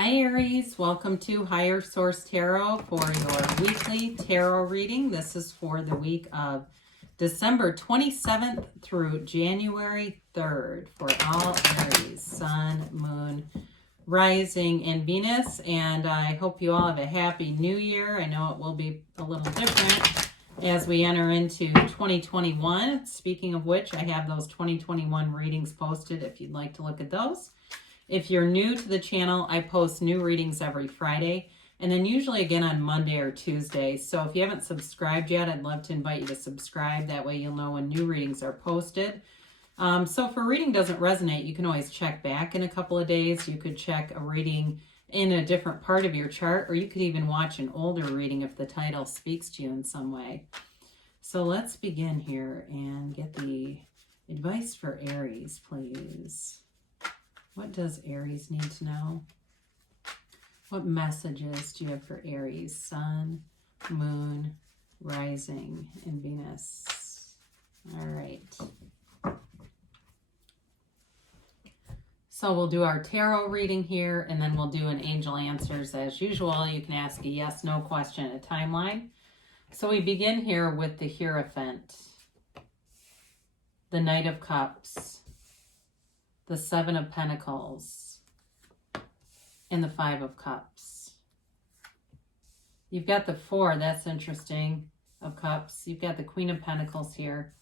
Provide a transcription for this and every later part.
Hi Aries, welcome to Higher Source Tarot for your weekly tarot reading. This is for the week of December 27th through January 3rd for all Aries, Sun, Moon, Rising, and Venus. And I hope you all have a happy new year. I know it will be a little different as we enter into 2021. Speaking of which, I have those 2021 readings posted if you'd like to look at those. If you're new to the channel, I post new readings every Friday and then usually again on Monday or Tuesday. So if you haven't subscribed yet, I'd love to invite you to subscribe. That way you'll know when new readings are posted. So if a reading doesn't resonate, you can always check back in a couple of days. You could check a reading in a different part of your chart, or you could even watch an older reading if the title speaks to you in some way. So let's begin here and get the advice for Aries, please. What does Aries need to know? What messages do you have for Aries, Sun, Moon, Rising, and Venus? All right. So we'll do our tarot reading here, and then we'll do an angel answers as usual. You can ask a yes, no question at a timeline. So we begin here with the Hierophant, the Knight of Cups, the Seven of Pentacles, and the Five of Cups. You've got the Four, that's interesting, of Cups. You've got the Queen of Pentacles here.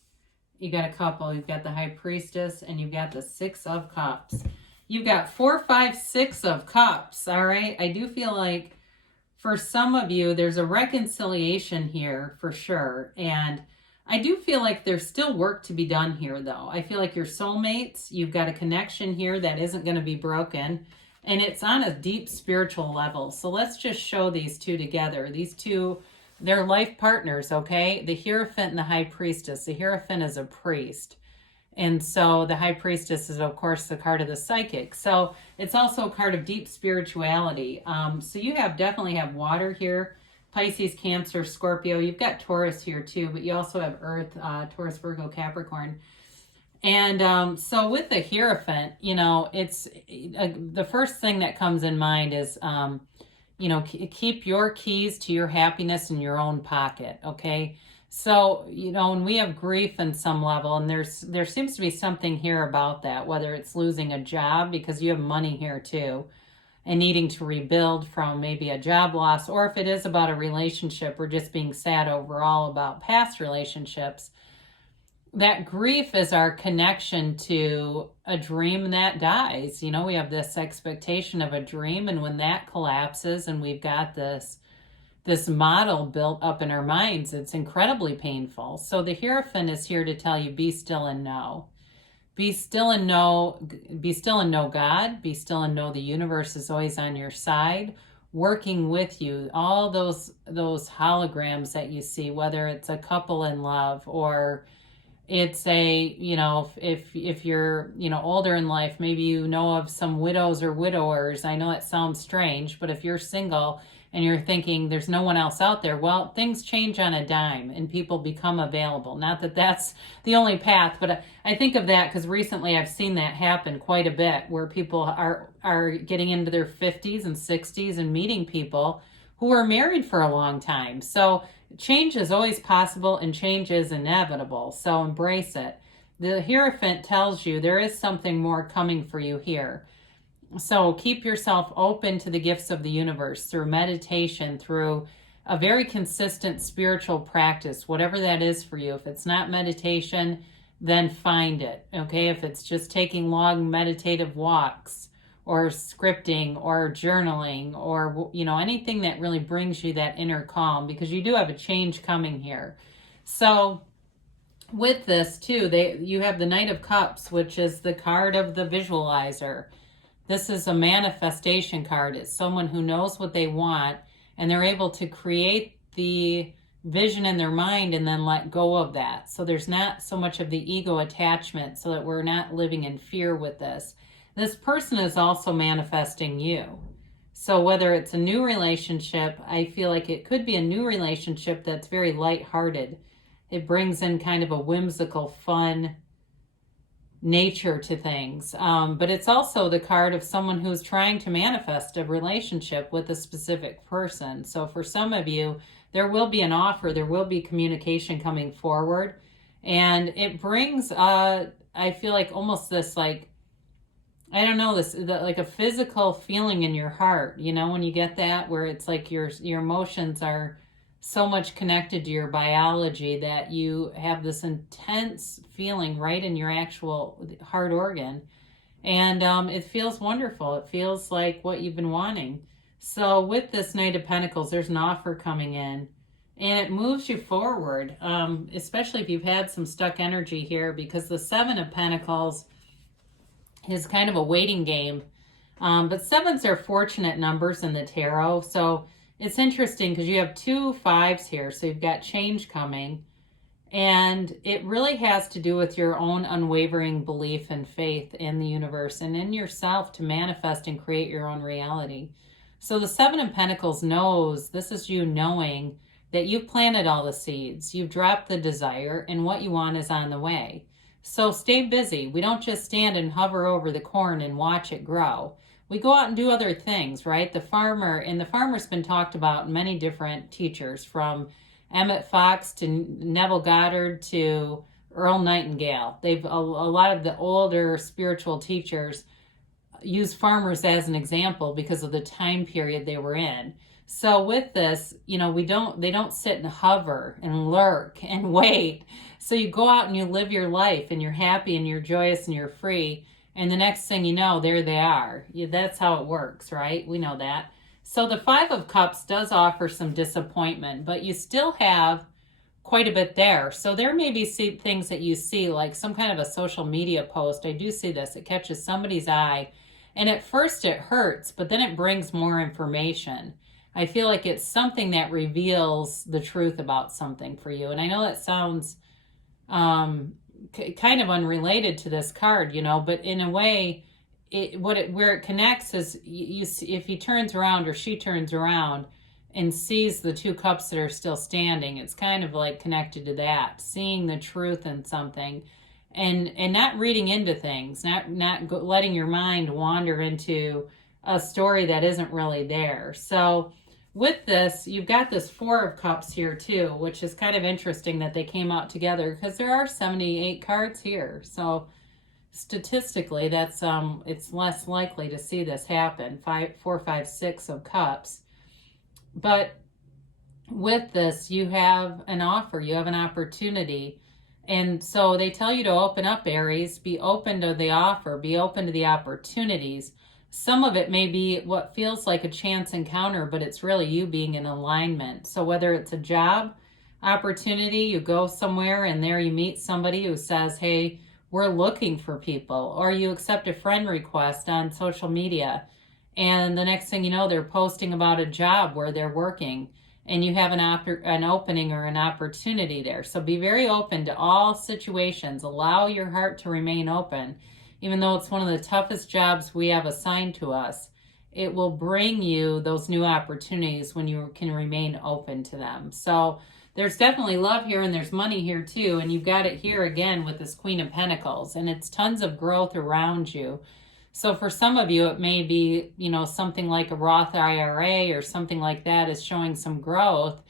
You got a couple. You've got the High Priestess, and you've got the Six of Cups. You've got 4, 5, 6 of Cups, all right? I do feel like for some of you, there's a reconciliation here for sure, and I do feel like there's still work to be done here, though. I feel like your soulmates, you've got a connection here that isn't going to be broken, and it's on a deep spiritual level. So let's just show these two together. These two, they're life partners, okay? The Hierophant and the High Priestess. The Hierophant is a priest, and so the High Priestess is, of course, the card of the psychic. So it's also a card of deep spirituality. So you definitely have water here. Pisces, Cancer, Scorpio. You've got Taurus here too, but you also have Earth, Taurus, Virgo, Capricorn. And so with the Hierophant, it's the first thing that comes in mind is, keep your keys to your happiness in your own pocket, okay? So, when we have grief in some level, and there seems to be something here about that, whether it's losing a job, because you have money here too, and needing to rebuild from maybe a job loss, or if it is about a relationship or just being sad overall about past relationships, that grief is our connection to a dream that dies. We have this expectation of a dream, and when that collapses and we've got this model built up in our minds, it's incredibly painful. So the Hierophant is here to tell you, be still and know. Be still and know God. Be still and know the universe is always on your side, working with you. All those holograms that you see, whether it's a couple in love or it's if you're, older in life, maybe you know of some widows or widowers. I know it sounds strange, but if you're single and you're thinking there's no one else out there, well, things change on a dime and people become available. Not that that's the only path, but I think of that because recently I've seen that happen quite a bit, where people are getting into their 50s and 60s and meeting people who are married for a long time. So change is always possible and change is inevitable. So embrace it. The Hierophant tells you there is something more coming for you here. So keep yourself open to the gifts of the universe through meditation, through a very consistent spiritual practice, whatever that is for you. If it's not meditation, then find it, okay? If it's just taking long meditative walks or scripting or journaling or, anything that really brings you that inner calm, because you do have a change coming here. So with this too, you have the Knight of Cups, which is the card of the visualizer. This is a manifestation card. It's someone who knows what they want and they're able to create the vision in their mind and then let go of that. So there's not so much of the ego attachment, so that we're not living in fear with this. This person is also manifesting you. So whether it's a new relationship, I feel like it could be a new relationship that's very lighthearted. It brings in kind of a whimsical, fun nature to things. But it's also the card of someone who's trying to manifest a relationship with a specific person. So for some of you, there will be an offer, there will be communication coming forward. And it brings, I feel like almost this like, I don't know, like a physical feeling in your heart, you know, when you get that, where it's like your emotions are so much connected to your biology that you have this intense feeling right in your actual heart organ. And it feels wonderful. It feels like what you've been wanting. So with this Knight of Pentacles, there's an offer coming in. And it moves you forward, especially if you've had some stuck energy here, because the Seven of Pentacles is kind of a waiting game. But sevens are fortunate numbers in the tarot. So it's interesting because you have 2 5s here. So you've got change coming. And it really has to do with your own unwavering belief and faith in the universe and in yourself to manifest and create your own reality. So the Seven of Pentacles knows, this is you knowing that you've planted all the seeds. You've dropped the desire and what you want is on the way. So stay busy. We don't just stand and hover over the corn and watch it grow. We go out and do other things, right? The farmer, and the farmer's been talked about in many different teachers, from Emmett Fox to Neville Goddard to Earl Nightingale. A lot of the older spiritual teachers use farmers as an example because of the time period they were in. So with this, you know, they don't sit and hover and lurk and wait. So you go out and you live your life and you're happy and you're joyous and you're free. And the next thing you know, there they are. That's how it works, right? We know that. So the Five of Cups does offer some disappointment, but you still have quite a bit there. So there may be things that you see, like some kind of a social media post. I do see this. It catches somebody's eye. And at first it hurts, but then it brings more information. I feel like it's something that reveals the truth about something for you. And I know that sounds kind of unrelated to this card, you know, but in a way, where it connects is if he turns around or she turns around and sees the 2 cups that are still standing, it's kind of like connected to that, seeing the truth in something and not reading into things, not letting your mind wander into a story that isn't really there. So with this, you've got this 4 of Cups here too, which is kind of interesting that they came out together because there are 78 cards here. So statistically, that's it's less likely to see this happen. 4, 5, 6 of Cups. But with this, you have an offer, you have an opportunity. And so they tell you to open up, Aries, be open to the offer, be open to the opportunities. Some of it may be what feels like a chance encounter, but it's really you being in alignment. So whether it's a job opportunity, you go somewhere and there you meet somebody who says, hey, we're looking for people, or you accept a friend request on social media and the next thing you know, they're posting about a job where they're working and you have an opening or an opportunity there. So be very open to all situations. Allow your heart to remain open. Even though it's one of the toughest jobs we have assigned to us, it will bring you those new opportunities when you can remain open to them. So there's definitely love here and there's money here too. And you've got it here again with this Queen of Pentacles, and it's tons of growth around you. So for some of you, it may be, you know, something like a Roth IRA or something like that is showing some growth.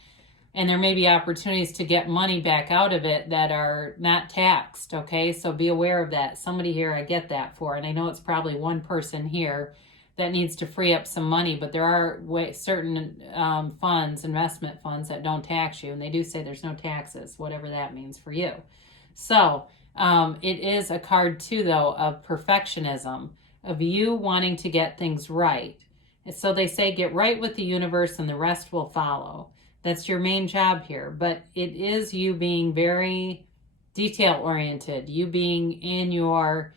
And there may be opportunities to get money back out of it that are not taxed, okay? So be aware of that. Somebody here I get that for, and I know it's probably one person here that needs to free up some money, but there are certain funds, investment funds, that don't tax you, and they do say there's no taxes, whatever that means for you. So it is a card too, though, of perfectionism, of you wanting to get things right. And so they say get right with the universe and the rest will follow. That's your main job here, but it is you being very detail-oriented, you being in your,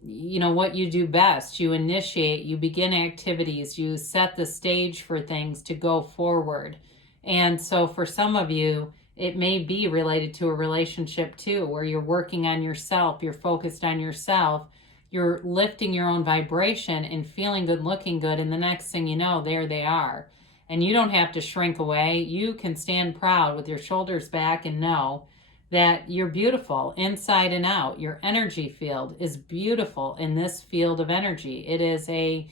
you know, what you do best. You initiate, you begin activities, you set the stage for things to go forward. And so for some of you, it may be related to a relationship too, where you're working on yourself, you're focused on yourself, you're lifting your own vibration and feeling good, looking good, and the next thing you know, there they are. And you don't have to shrink away. You can stand proud with your shoulders back and know that you're beautiful inside and out. Your energy field is beautiful in this field of energy. It is a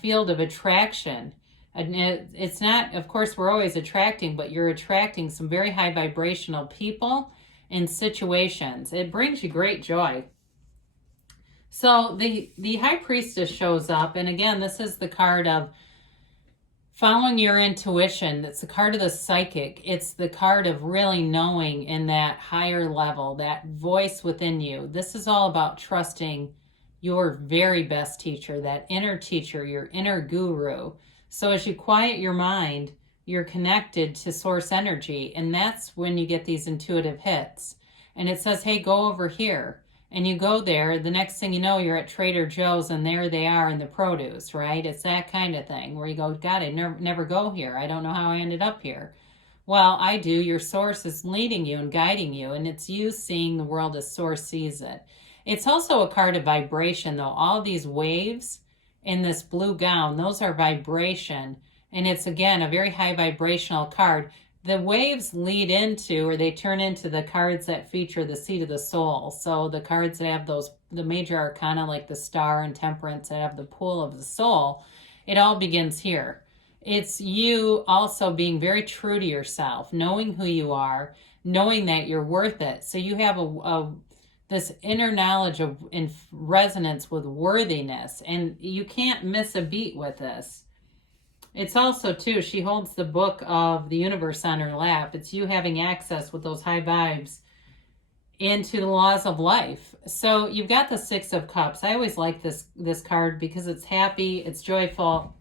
field of attraction. And it's not, of course, we're always attracting, but you're attracting some very high vibrational people and situations. It brings you great joy. So the High Priestess shows up, and again, this is the card of following your intuition. It's the card of the psychic. It's the card of really knowing in that higher level, that voice within you. This is all about trusting your very best teacher, that inner teacher, your inner guru. So as you quiet your mind, you're connected to source energy, and that's when you get these intuitive hits. And it says, hey, go over here. And you go there, the next thing you know, you're at Trader Joe's, and there they are in the produce, right? It's that kind of thing where you go, God, I never go here. I don't know how I ended up here. Well, I do. Your source is leading you and guiding you, and it's you seeing the world as source sees it. It's also a card of vibration, though. All these waves in this blue gown, those are vibration, and it's, again, a very high vibrational card. The waves lead into, or they turn into, the cards that feature the seat of the soul. So the cards that have those, the major arcana, like the Star and Temperance, that have the pool of the soul, it all begins here. It's you also being very true to yourself, knowing who you are, knowing that you're worth it. So you have this inner knowledge of in resonance with worthiness, and you can't miss a beat with this. It's also, too, she holds the book of the universe on her lap. It's you having access with those high vibes into the laws of life. So you've got the Six of Cups. I always like this card because it's happy, it's joyful.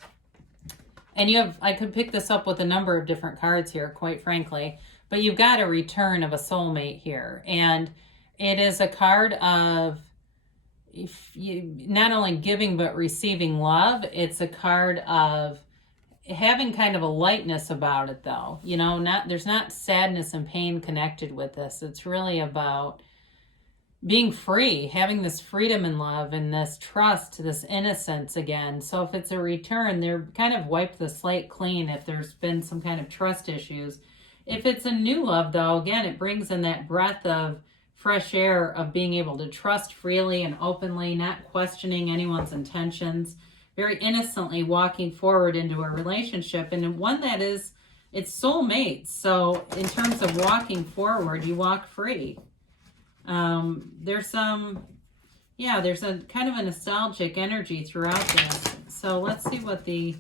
And you have, I could pick this up with a number of different cards here, quite frankly. But you've got a return of a soulmate here. And it is a card of not only giving but receiving love. It's a card of having kind of a lightness about it, though. You know, there's not sadness and pain connected with this. It's really about being free, having this freedom and love and this trust, this innocence again. So if it's a return, they're kind of wiped the slate clean if there's been some kind of trust issues. If it's a new love, though, again, it brings in that breath of fresh air of being able to trust freely and openly, not questioning anyone's intentions, very innocently walking forward into a relationship, and one that is, it's soulmates. So in terms of walking forward, you walk free. There's a kind of a nostalgic energy throughout this. So let's see what the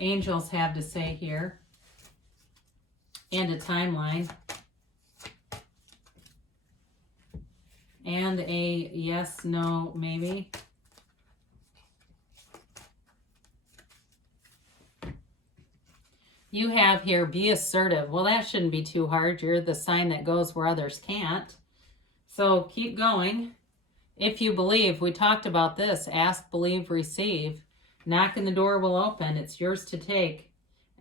angels have to say here. And a timeline. And a yes, no, maybe. You have here, be assertive. Well, that shouldn't be too hard. You're the sign that goes where others can't. So keep going. If you believe, we talked about this. Ask, believe, receive. Knock and the door will open. It's yours to take.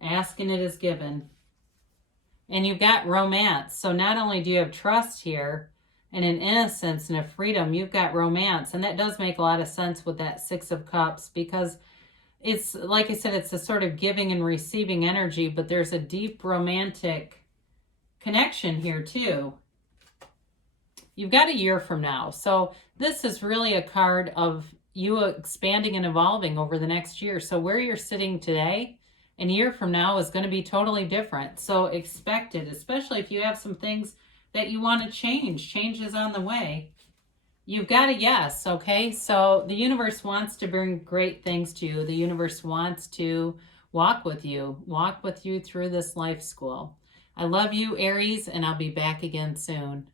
Ask and it is given. And you've got romance. So not only do you have trust here and an innocence and a freedom, you've got romance. And that does make a lot of sense with that Six of Cups, because it's, like I said, it's a sort of giving and receiving energy, but there's a deep romantic connection here too. You've got a year from now. So this is really a card of you expanding and evolving over the next year. So where you're sitting today, and a year from now is going to be totally different. So expect it, especially if you have some things that you want to change. Change is on the way. You've got a yes, okay? So the universe wants to bring great things to you. The universe wants to walk with you through this life school. I love you, Aries, and I'll be back again soon.